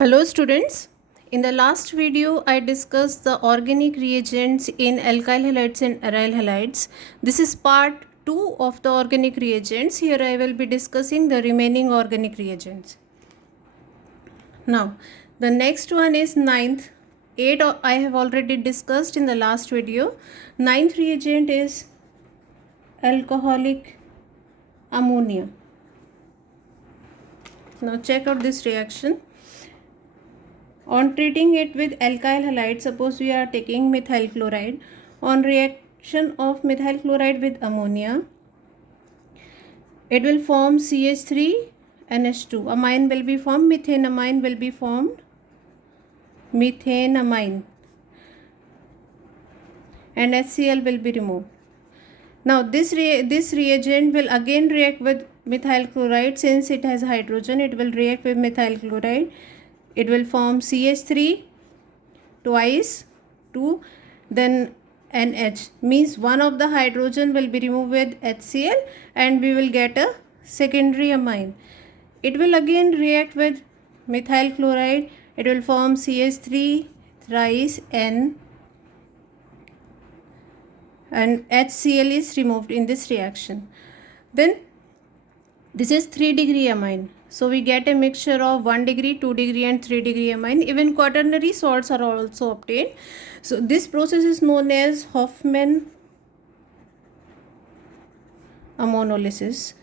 Hello students, in the last video I discussed the organic reagents in alkyl halides and aryl halides. This is part 2 of the organic reagents. Here I will be discussing the remaining organic reagents. Now the next one is ninth. 8 I have already discussed in the last video. Ninth reagent is alcoholic ammonia. Now check out this reaction. On treating it with alkyl halide, suppose we are taking methyl chloride. On reaction of methyl chloride with ammonia, it will form CH3NH2. Amine will be formed, methanamine will be formed, methanamine, and HCl will be removed. Now this reagent will again react with methyl chloride. Since it has hydrogen, it will react with methyl chloride. It will form CH3 twice 2, then NH, means one of the hydrogen will be removed with HCl and we will get a secondary amine. It will again react with methyl chloride. It will form CH3 thrice N and HCl is removed in this reaction. Then this is 3-degree amine. So we get a mixture of 1 degree, 2 degree and 3 degree amine. Even quaternary salts are also obtained. So this process is known as Hofmann ammonolysis.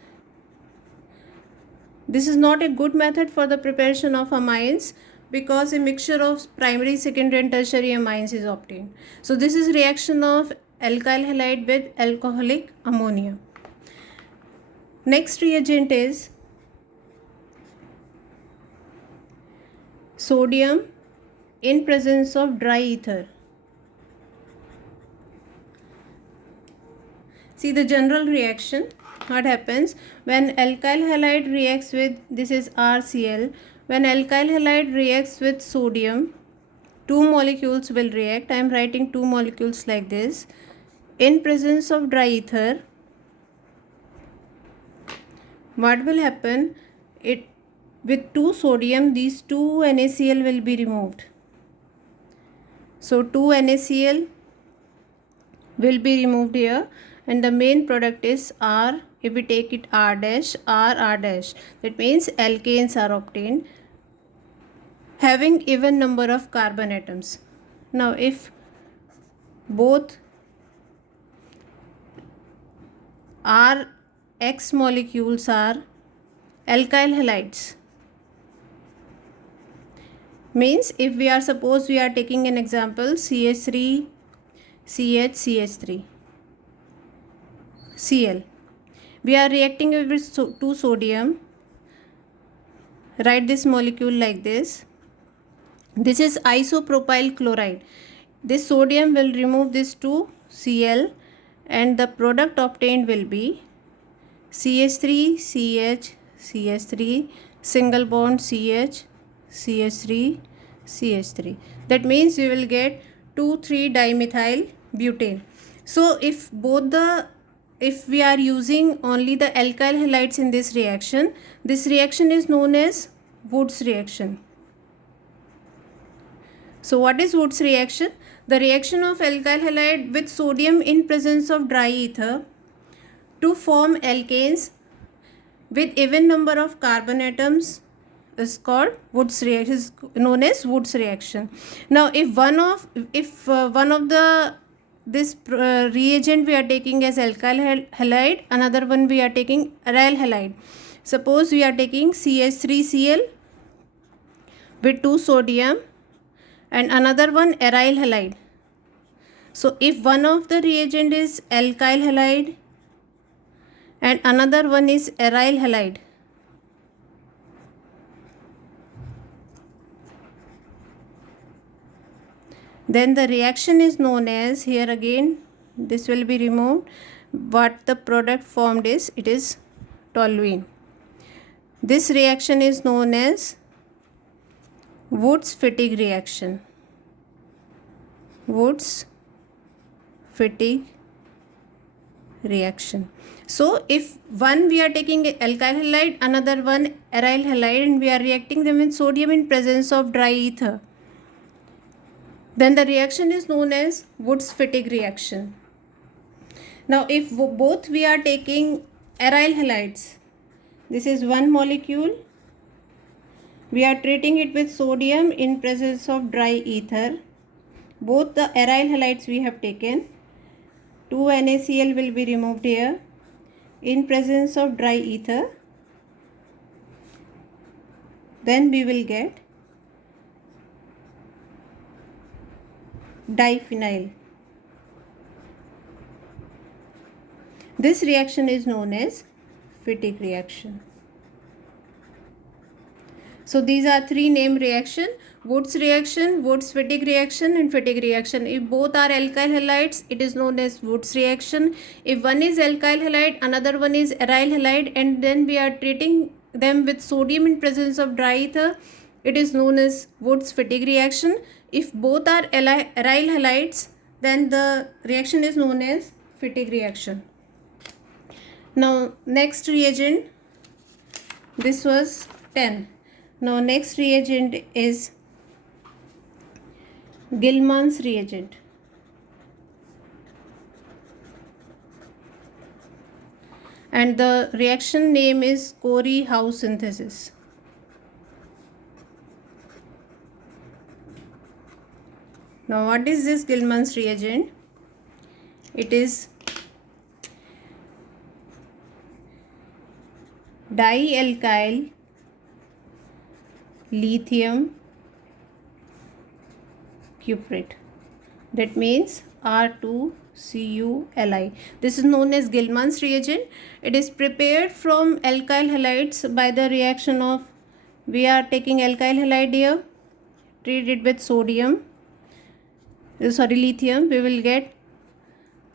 This is not a good method for the preparation of amines because a mixture of primary, secondary and tertiary amines is obtained. So this is reaction of alkyl halide with alcoholic ammonia. Next reagent is sodium in presence of dry ether. See the general reaction. What happens when alkyl halide reacts with, this is RCl, when alkyl halide reacts with sodium, two molecules will react. I am writing two molecules like this. In presence of dry ether, what will happen? With 2 sodium, these 2 NaCl will be removed. So 2 NaCl will be removed here and the main product is R. If we take it R dash, R dash, that means alkanes are obtained having even number of carbon atoms. Now if both Rx molecules are alkyl halides, means if we are, suppose we are taking an example CH3 CH3 Cl, we are reacting with 2 sodium. Write this molecule like this. This is isopropyl chloride. This sodium will remove this 2 Cl and the product obtained will be CH3 CH CH3 single bond CH CH3 CH3. That means we will get 2,3-dimethyl butane. So if we are using only the alkyl halides in this reaction is known as Woods reaction. So what is Woods reaction? The reaction of alkyl halide with sodium in presence of dry ether to form alkanes with even number of carbon atoms is called Woods reaction, is known as Woods reaction. Now if one of the reagent we are taking as alkyl halide, another one we are taking aryl halide. Suppose we are taking CH3Cl with 2 sodium and another one aryl halide. So if one of the reagent is alkyl halide and another one is aryl halide, then the reaction is known as, here again this will be removed, what the product formed is, it is toluene. This reaction is known as Woods-Fittig reaction. Woods-Fittig reaction. So if one we are taking alkyl halide, another one aryl halide, and we are reacting them with sodium in presence of dry ether, then the reaction is known as Wurtz-Fittig reaction. Now if both we are taking aryl halides, this is one molecule, we are treating it with sodium in presence of dry ether. Both the aryl halides we have taken, 2 NaCl will be removed here in presence of dry ether. Then we will get diphenyl. This reaction is known as Fittig reaction. So these are three named reaction: Wurtz reaction, Wurtz-Fittig reaction, and Fittig reaction. If both are alkyl halides, it is known as Wurtz reaction. If one is alkyl halide, another one is aryl halide, and then we are treating them with sodium in presence of dry ether, it is known as Wurtz-Fittig reaction. If both are aryl halides, then the reaction is known as Fittig reaction. Now next reagent, this was 10. Now next reagent is Gilman's reagent. And the reaction name is Corey-Howe synthesis. Now what is this Gilman's reagent? It is dialkyl lithium cuprate. That means R2CuLi. This is known as Gilman's reagent. It is prepared from alkyl halides by the reaction of, we are taking alkyl halide here, treat it with sodium, lithium, we will get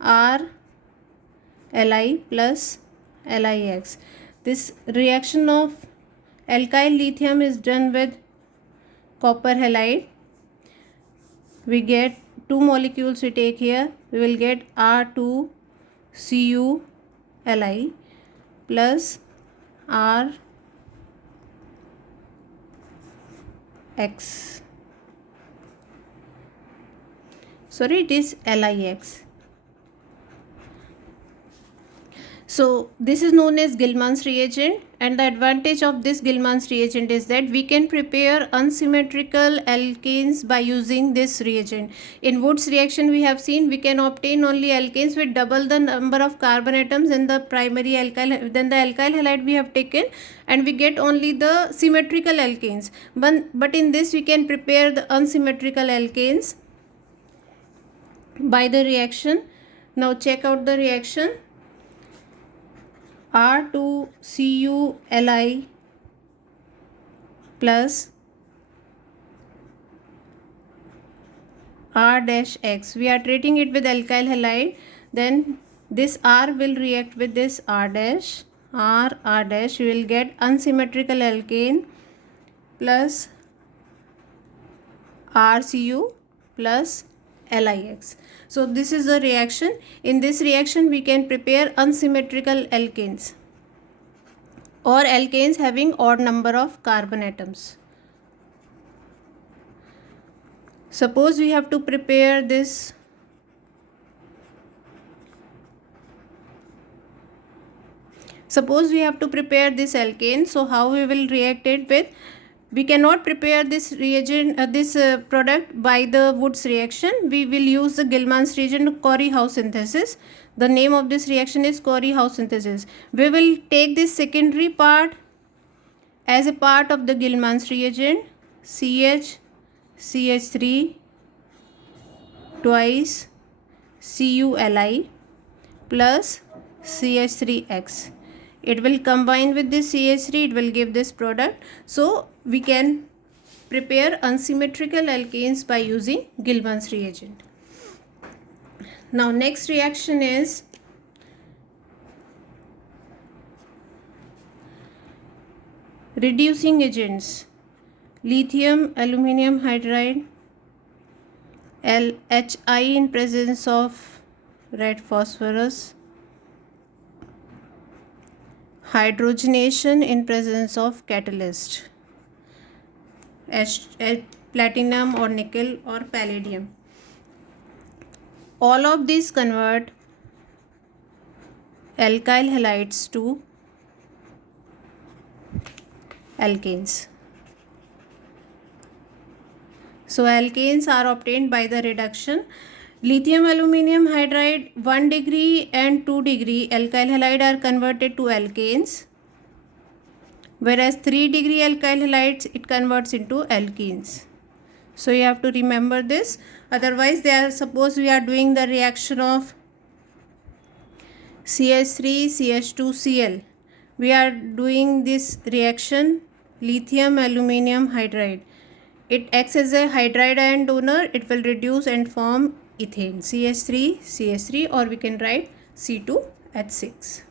RLi plus LiX. This reaction of alkyl lithium is done with copper halide. We get two molecules we take here. We will get R2CuLi plus RX. Sorry, it is LiX. So this is known as Gilman's reagent, and the advantage of this Gilman's reagent is that we can prepare unsymmetrical alkanes by using this reagent. In Wurtz reaction we have seen we can obtain only alkanes with double the number of carbon atoms in the primary alkyl than the alkyl halide we have taken, and we get only the symmetrical alkanes. But in this we can prepare the unsymmetrical alkanes by the reaction. Now check out the reaction. R2CuLi plus R-X. We are treating it with alkyl halide. Then this R will react with this R-. R-. We will get unsymmetrical alkane plus RCu plus LiX. So this is the reaction. In this reaction we can prepare unsymmetrical alkanes or alkanes having odd number of carbon atoms. Suppose we have to prepare this alkane. So how we will react it with? We cannot prepare this reagent, product by the Wurtz reaction. We will use the Gilman's reagent, Corey-Howe synthesis. The name of this reaction is Corey-Howe synthesis. We will take this secondary part as a part of the Gilman's reagent, CH3 twice CuLi plus CH3X. It will combine with this CH3, it will give this product. So we can prepare unsymmetrical alkanes by using Gilman's reagent. Now next reaction is reducing agents. Lithium aluminium hydride, LHI in presence of red phosphorus hydrogenation in presence of catalyst, platinum or nickel or palladium. All of these convert alkyl halides to alkanes. So alkanes are obtained by the reduction. Lithium aluminum hydride 1 degree and 2 degree alkyl halide are converted to alkanes, whereas 3 degree alkyl halides it converts into alkenes. So you have to remember this. Otherwise, suppose we are doing the reaction of CH3 CH2 Cl. We are doing this reaction lithium aluminum hydride. It acts as a hydride ion donor. It will reduce and form ethane, CH3 or we can write C2H6.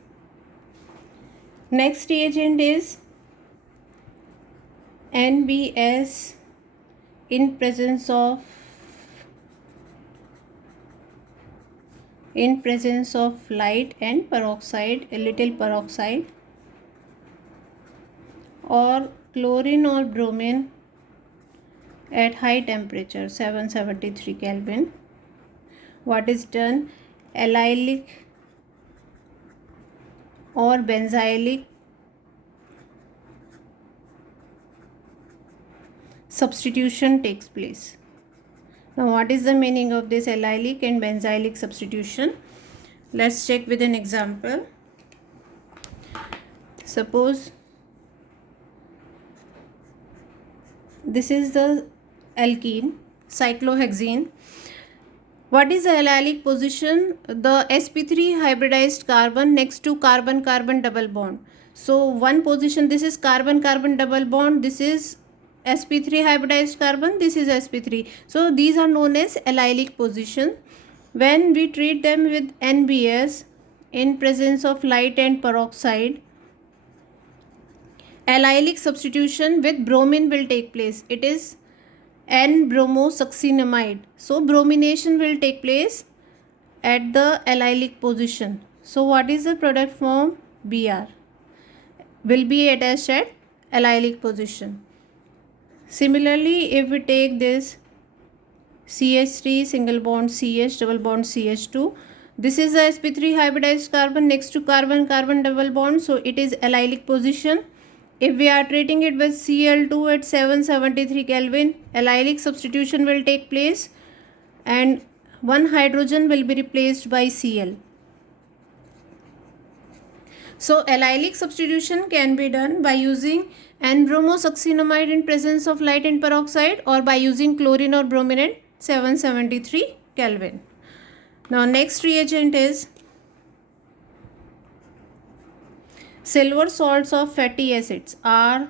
Next reagent is NBS in presence of light and peroxide, a little peroxide, or chlorine or bromine at high temperature 773 Kelvin. What is done? Allylic or benzylic substitution takes place. Now what is the meaning of this allylic and benzylic substitution? Let's check with an example. Suppose this is the alkene, cyclohexene. What is the allylic position? The sp3 hybridized carbon next to carbon-carbon double bond. So one position, this is carbon-carbon double bond, this is sp3 hybridized carbon, this is sp3. So these are known as allylic position. When we treat them with NBS in presence of light and peroxide, allylic substitution with bromine will take place. It is N-bromosuccinimide. So bromination will take place at the allylic position. So what is the product form? Br will be attached at allylic position. Similarly, if we take this CH3 single bond CH double bond CH2, this is the sp3 hybridized carbon next to carbon-carbon double bond, so it is allylic position. If we are treating it with Cl2 at 773 Kelvin, allylic substitution will take place and one hydrogen will be replaced by Cl. So allylic substitution can be done by using N-bromosuccinimide in presence of light and peroxide or by using chlorine or bromine at 773 Kelvin. Now next reagent is silver salts of fatty acids, RCOOAg.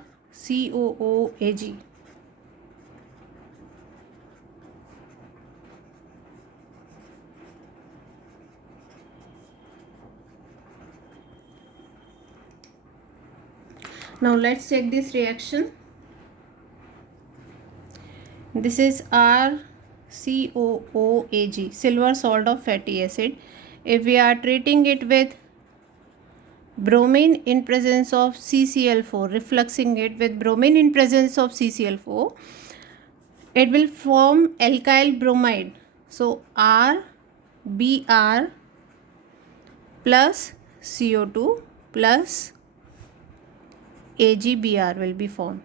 Now let's check this reaction. This is RCOOAg, silver salt of fatty acid. If we are treating it with bromine in presence of CCl4, refluxing it with bromine in presence of CCl4, it will form alkyl bromide. So RBr plus CO2 plus AgBr will be formed.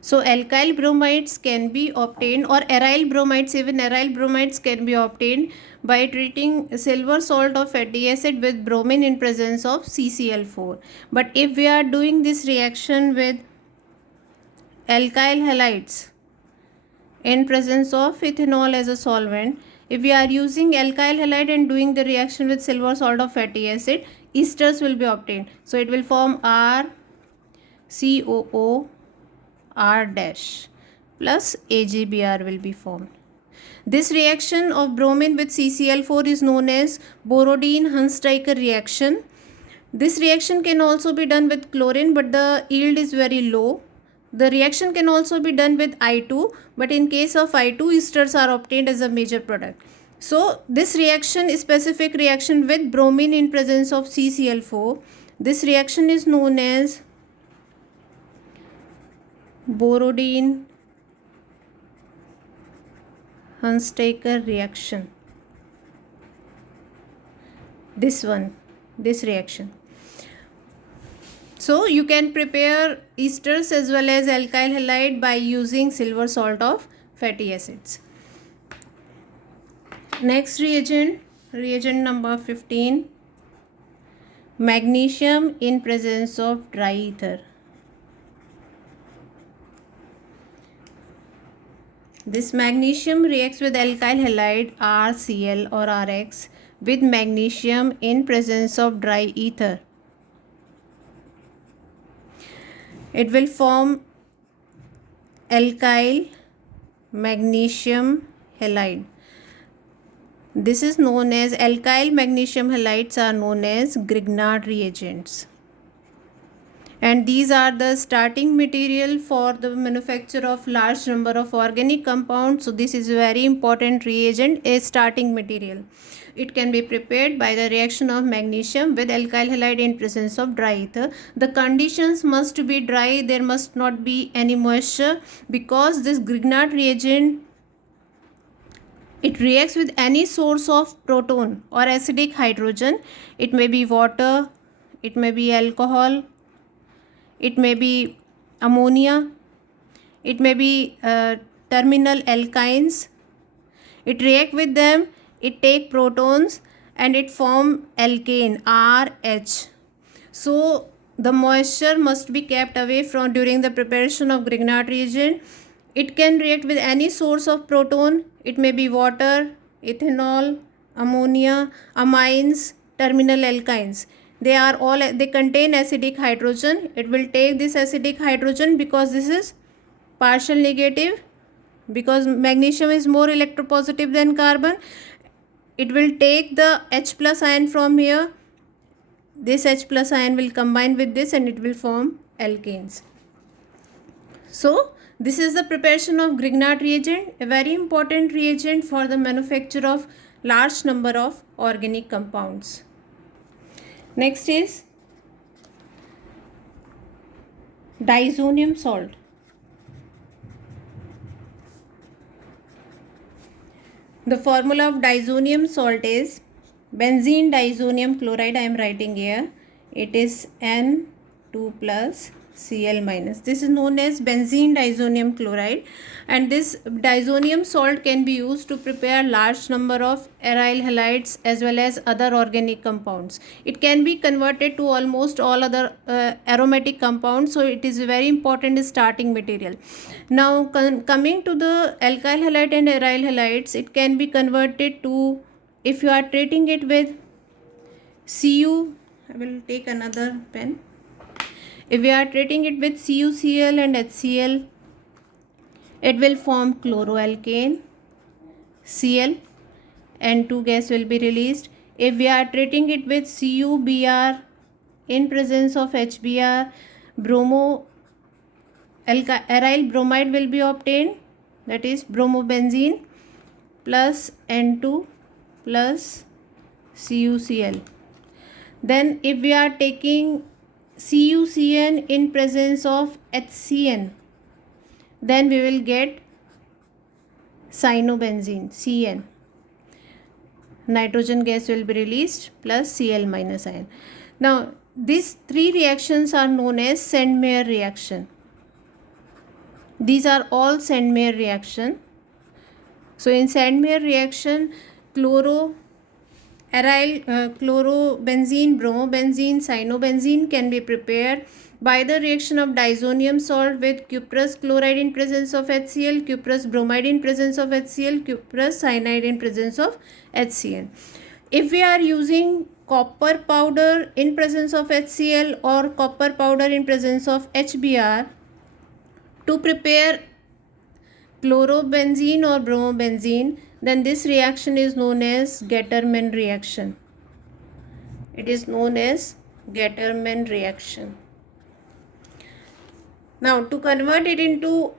So alkyl bromides can be obtained, or aryl bromides, even aryl bromides can be obtained by treating silver salt of fatty acid with bromine in presence of CCl4. But if we are doing this reaction with alkyl halides in presence of ethanol as a solvent, if we are using alkyl halide and doing the reaction with silver salt of fatty acid, esters will be obtained. So it will form RCOO R dash plus AgBr will be formed. This reaction of bromine with CCl4 is known as Borodin-Hunsteiker reaction. This reaction can also be done with chlorine, but the yield is very low. The reaction can also be done with I2, but in case of I2, esters are obtained as a major product. So this reaction is specific reaction with bromine in presence of CCl4. This reaction is known as Borodin Hunsaker reaction. This reaction. So you can prepare esters as well as alkyl halide by using silver salt of fatty acids. Next reagent number 15, magnesium in presence of dry ether. This magnesium reacts with alkyl halide RCl or Rx with magnesium in presence of dry ether. It will form alkyl magnesium halide. This is known as alkyl magnesium halides are known as Grignard reagents. And these are the starting material for the manufacture of large number of organic compounds. So this is a very important reagent, a starting material. It can be prepared by the reaction of magnesium with alkyl halide in presence of dry ether. The conditions must be dry. There must not be any moisture, because this Grignard reagent, it reacts with any source of proton or acidic hydrogen. It may be water, it may be alcohol, it may be ammonia, it may be terminal alkynes. It react with them, it take protons and it form alkane RH. So the moisture must be kept away from during the preparation of Grignard reagent. It can react with any source of proton. It may be water, ethanol, ammonia, amines, terminal alkynes. They contain acidic hydrogen. It will take this acidic hydrogen because this is partial negative, because magnesium is more electropositive than carbon. It will take the H plus ion from here. This H plus ion will combine with this and it will form alkanes. So this is the preparation of Grignard reagent, a very important reagent for the manufacture of large number of organic compounds. Next is diazonium salt. The formula of diazonium salt is benzene diazonium chloride. I am writing here. It is N2 plus Cl minus. This is known as benzene diazonium chloride, and this diazonium salt can be used to prepare large number of aryl halides as well as other organic compounds. It can be converted to almost all other aromatic compounds, so it is a very important starting material. Now coming to the alkyl halide and aryl halides, it can be converted to, if you are treating it with Cu, I will take another pen. If we are treating it with CuCl and HCl, it will form chloroalkane, Cl, and 2 gas will be released. If we are treating it with CuBr in presence of HBr, aryl bromide will be obtained, that is bromobenzene plus N2 plus CuCl. Then if we are taking CuCN in presence of HCN, then we will get cyanobenzene, CN. Nitrogen gas will be released plus Cl minus ion. Now these three reactions are known as Sandmeyer reaction. These are all Sandmeyer reaction. So in Sandmeyer reaction, chlorobenzene, bromobenzene, cyanobenzene can be prepared by the reaction of diazonium salt with cuprous chloride in presence of HCl, cuprous bromide in presence of HCl, cuprous cyanide in presence of HCN. If we are using copper powder in presence of HCl or copper powder in presence of HBr to prepare chlorobenzene or bromobenzene, then this reaction is known as Gattermann reaction. It is known as Gattermann reaction. Now to convert it into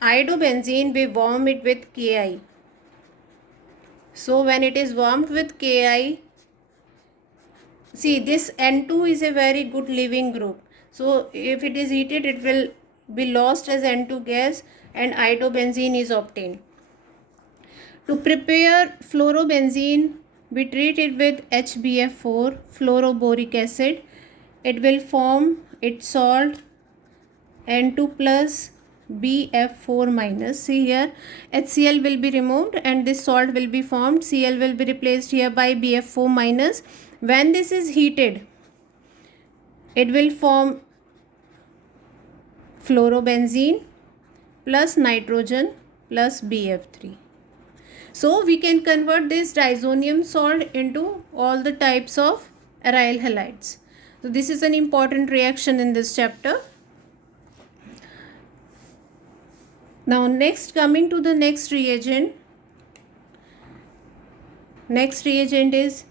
iodobenzene, we warm it with Ki. So when it is warmed with Ki, See, this N2 is a very good leaving group. So if it is heated, it will be lost as N2 gas and iodobenzene is obtained. To prepare fluorobenzene, we treat it with HBF4, fluoroboric acid. It will form its salt N2 plus BF4 minus. See here, HCl will be removed and this salt will be formed. Cl will be replaced here by BF4 minus. When this is heated, it will form fluorobenzene plus nitrogen plus BF3. So we can convert this diazonium salt into all the types of aryl halides. So this is an important reaction in this chapter. Now next, coming to the next reagent. Next reagent is,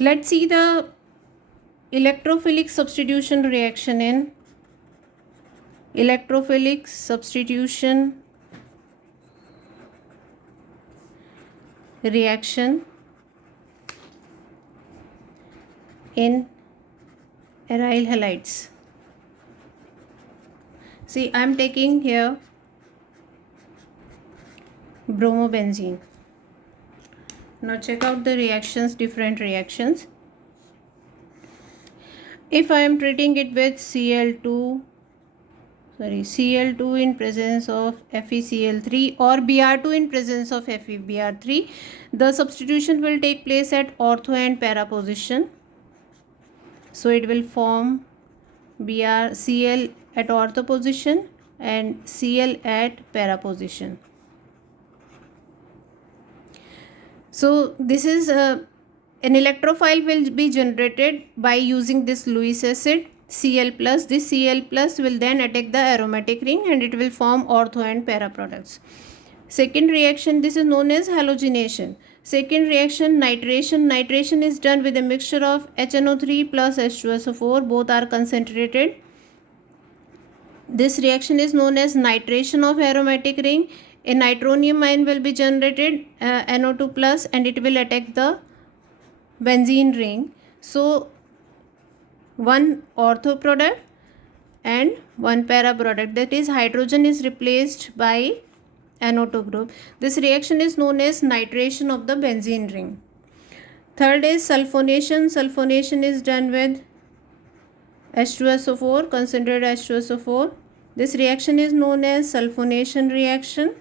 let's see the electrophilic substitution reaction in electrophilic substitution reaction in aryl halides. See, I am taking here bromobenzene. Now check out the reactions, different reactions. If I am treating it with Cl2 in presence of FeCl3 or Br2 in presence of FeBr3, the substitution will take place at ortho and para position. So it will form Cl at ortho position and Cl at para position. So this is an electrophile will be generated by using this Lewis acid Cl plus. This Cl plus will then attack the aromatic ring and it will form ortho and para products. Second reaction, this is known as halogenation. Second reaction, nitration. Nitration is done with a mixture of HNO3 plus H2SO4. Both are concentrated. This reaction is known as nitration of aromatic ring. A nitronium ion will be generated, NO2 plus, and it will attack the benzene ring. So one ortho product and one para product, that is hydrogen is replaced by NO2 group. This reaction is known as nitration of the benzene ring. Third is sulfonation. Sulfonation is done with H2SO4, concentrated H2SO4. This reaction is known as sulfonation reaction.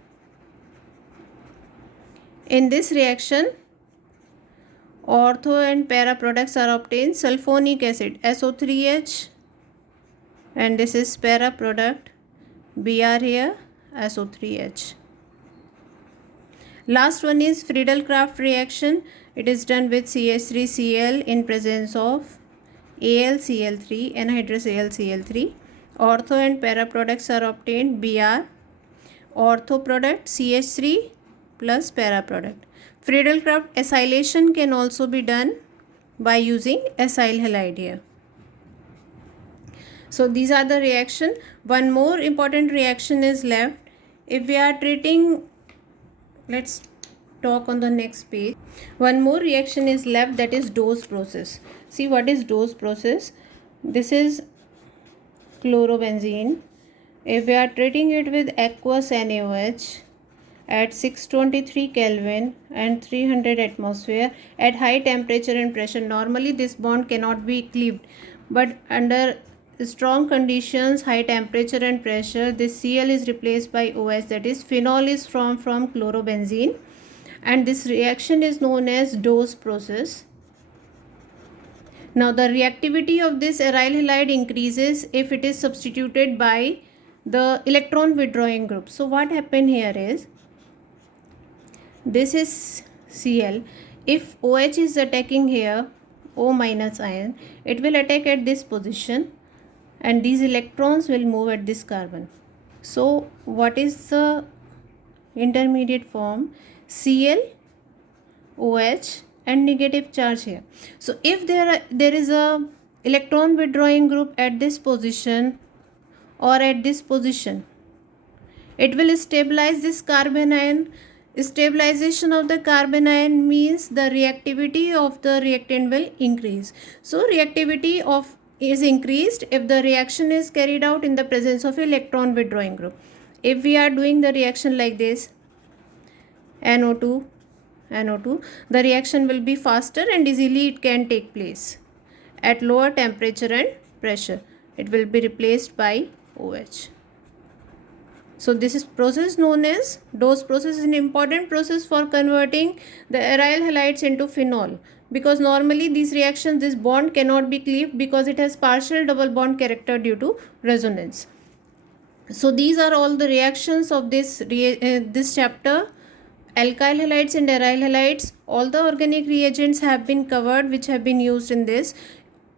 In this reaction, ortho and para products are obtained. Sulfonic acid SO3H, and this is para product Br here, SO3H. Last one is Friedel-Crafts reaction. It is done with CH3Cl in presence of AlCl3, anhydrous AlCl3. Ortho and para products are obtained. Br, ortho product CH3 plus para product. Friedel-Crafts acylation can also be done by using acyl halide here. So these are the reaction. One more important reaction is left. If we are treating, let's talk on the next page. One more reaction is left, that is dose process. See, what is dose process? This is chlorobenzene. If we are treating it with aqueous NaOH at 623 Kelvin and 300 atmosphere at high temperature and pressure, normally this bond cannot be cleaved, but under strong conditions, high temperature and pressure, this Cl is replaced by OH, that is phenol is formed from chlorobenzene, and this reaction is known as dose process. Now the reactivity of this aryl halide increases if it is substituted by the electron withdrawing group. So what happened here is, this is Cl. If OH is attacking here, O minus ion, it will attack at this position and these electrons will move at this carbon. So what is the intermediate form? Cl, OH and negative charge here. So if there is a electron withdrawing group at this position or at this position, it will stabilize this carbon ion. Stabilization of the carbon ion means the reactivity of the reactant will increase. So reactivity of is increased if the reaction is carried out in the presence of electron withdrawing group. If we are doing the reaction like this, NO2, the reaction will be faster and easily it can take place at lower temperature and pressure. It will be replaced by OH. So this is process known as Dose process is an important process for converting the aryl halides into phenol, because normally these reactions, this bond cannot be cleaved because it has partial double bond character due to resonance. So these are all the reactions of this chapter. Alkyl halides and aryl halides, all the organic reagents have been covered which have been used in this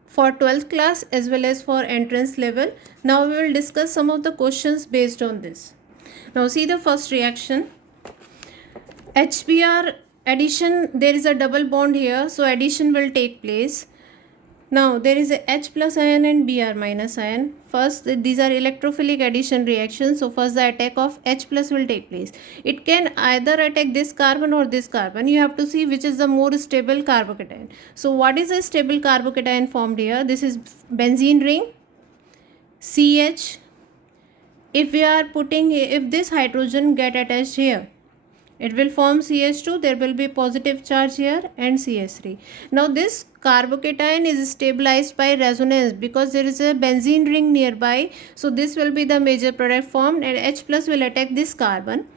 for 12th class as well as for entrance level. Now we will discuss some of the questions based on this. Now see the first reaction. HBr addition, there is a double bond here, so addition will take place. Now there is a H plus ion and Br minus ion. First, these are electrophilic addition reactions. So first the attack of H plus will take place. It can either attack this carbon or this carbon. You have to see which is the more stable carbocation. So what is a stable carbocation formed here? This is benzene ring, CH. If we are putting, if this hydrogen get attached here, it will form CH2, there will be positive charge here and CH3. Now this carbocation is stabilized by resonance because there is a benzene ring nearby. So this will be the major product formed and H plus will attack this carbon.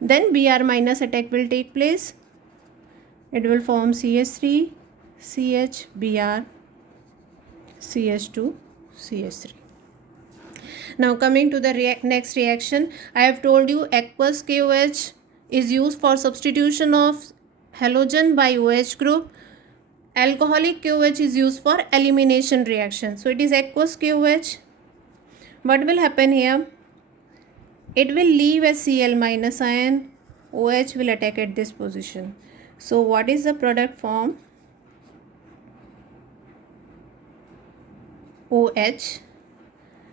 Then Br minus attack will take place. It will form CH3, CH, Br, CH2, CH3. Now coming to the next reaction, I have told you aqueous KOH is used for substitution of halogen by OH group. Alcoholic KOH is used for elimination reaction. So it is aqueous KOH. What will happen here? It will leave as Cl minus ion. OH will attack at this position. So what is the product form? OH.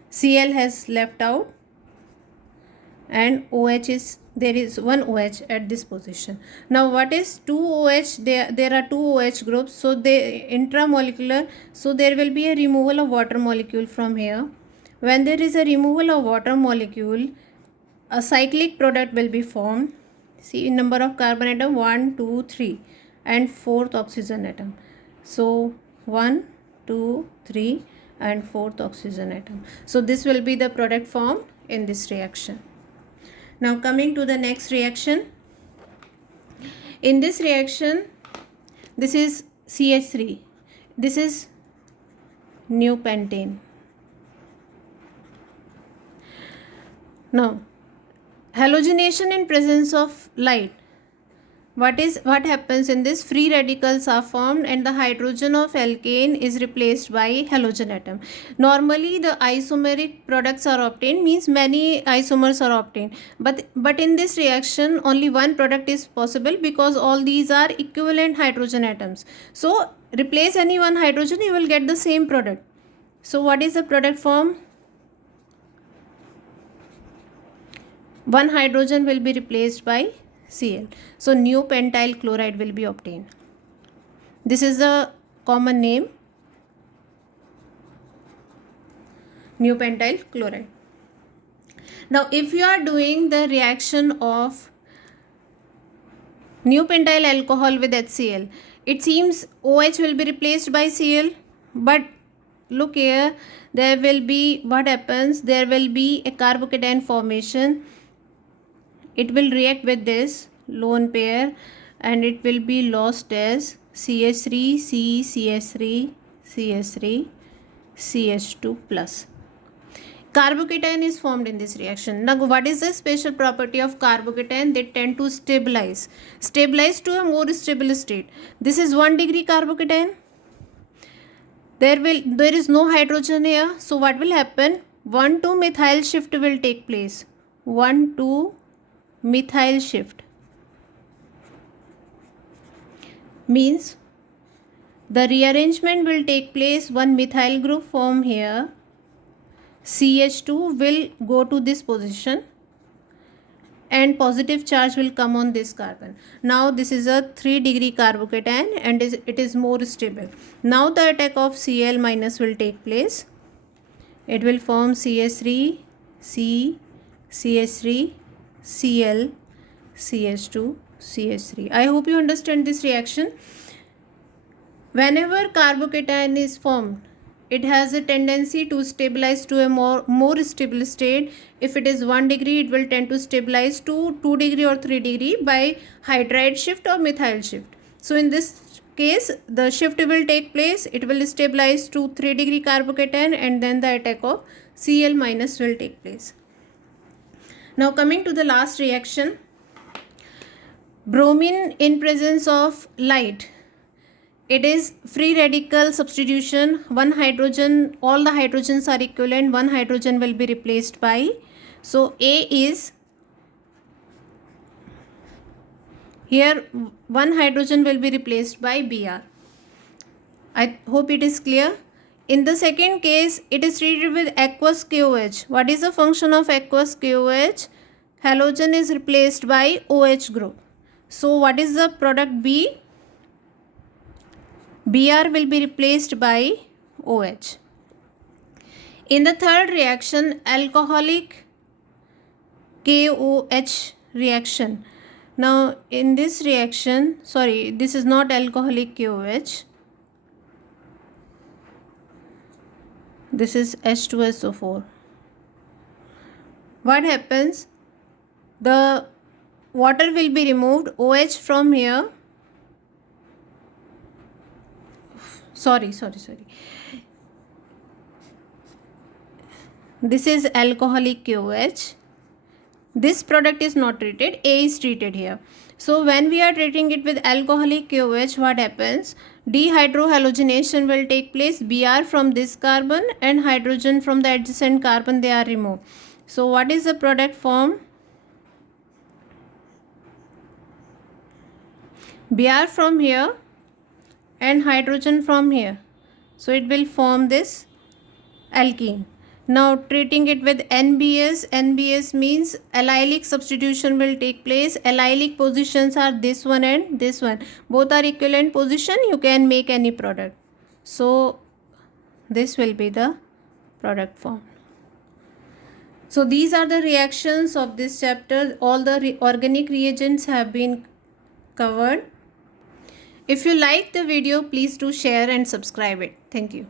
Cl has left out and OH is, there is one OH at this position. Now what is 2 OH? There are 2 OH groups, so they intramolecular, so there will be a removal of water molecule from here. When there is a removal of water molecule, a cyclic product will be formed. See number of carbon atom 1, 2, 3 and 4th oxygen atom. So 1, 2, 3 and 4th oxygen atom. So this will be the product formed in this reaction. Now coming to the next reaction. In this reaction, this is CH3. This is new pentane. Now halogenation in presence of light. What happens in this? Free radicals are formed and the hydrogen of alkane is replaced by halogen atom. Normally the isomeric products are obtained, means many isomers are obtained, but in this reaction only one product is possible because all these are equivalent hydrogen atoms. So replace any one hydrogen, you will get the same product. So what is the product form? One hydrogen will be replaced by Cl. So new pentyl chloride will be obtained. This is the common name, new pentyl chloride. Now if you are doing the reaction of new pentyl alcohol with HCl, it seems OH will be replaced by Cl, but look here, there will be, what happens, there will be a carbocation formation. It will react with this lone pair and it will be lost as CH3, C, CH3, CH3, CH2 plus. Carbocation is formed in this reaction. Now what is the special property of carbocation? They tend to stabilize to a more stable state. This is 1 degree carbocation. There is no hydrogen here. So what will happen? 1,2 methyl shift will take place. 1,2 methyl shift means the rearrangement will take place. One methyl group form here, CH2 will go to this position and positive charge will come on this carbon. Now this is a 3-degree carbocation and it is more stable. Now the attack of Cl minus will take place. It will form CH3, C, CH3, Cl, CH2, CH3. I hope you understand this reaction. Whenever carbocation is formed, it has a tendency to stabilize to a more stable state. If it is 1 degree, it will tend to stabilize to 2 degree or 3 degree by hydride shift or methyl shift. So in this case, the shift will take place. It will stabilize to 3 degree carbocation and then the attack of Cl minus will take place. Now coming to the last reaction, bromine in presence of light. It is free radical substitution. One hydrogen, all the hydrogens are equivalent. One hydrogen will be replaced by. So A is here. One hydrogen will be replaced by Br. I hope it is clear. In the second case, it is treated with aqueous KOH. What is the function of aqueous KOH? Halogen is replaced by OH group. So what is the product B? Br will be replaced by OH. In the third reaction, alcoholic KOH reaction. Now in this reaction, this is not alcoholic KOH. This is H2SO4. What happens? The water will be removed, OH from here. Sorry. This is alcoholic KOH. This product is not treated, A is treated here. So when we are treating it with alcoholic KOH, what happens? Dehydrohalogenation will take place. Br from this carbon and hydrogen from the adjacent carbon, they are removed. So what is the product form? Br from here and hydrogen from here. So it will form this alkene. Now treating it with NBS. NBS means allylic substitution will take place. Allylic positions are this one and this one. Both are equivalent position. You can make any product. So this will be the product form. So these are the reactions of this chapter. All the organic reagents have been covered. If you like the video, please do share and subscribe it. Thank you.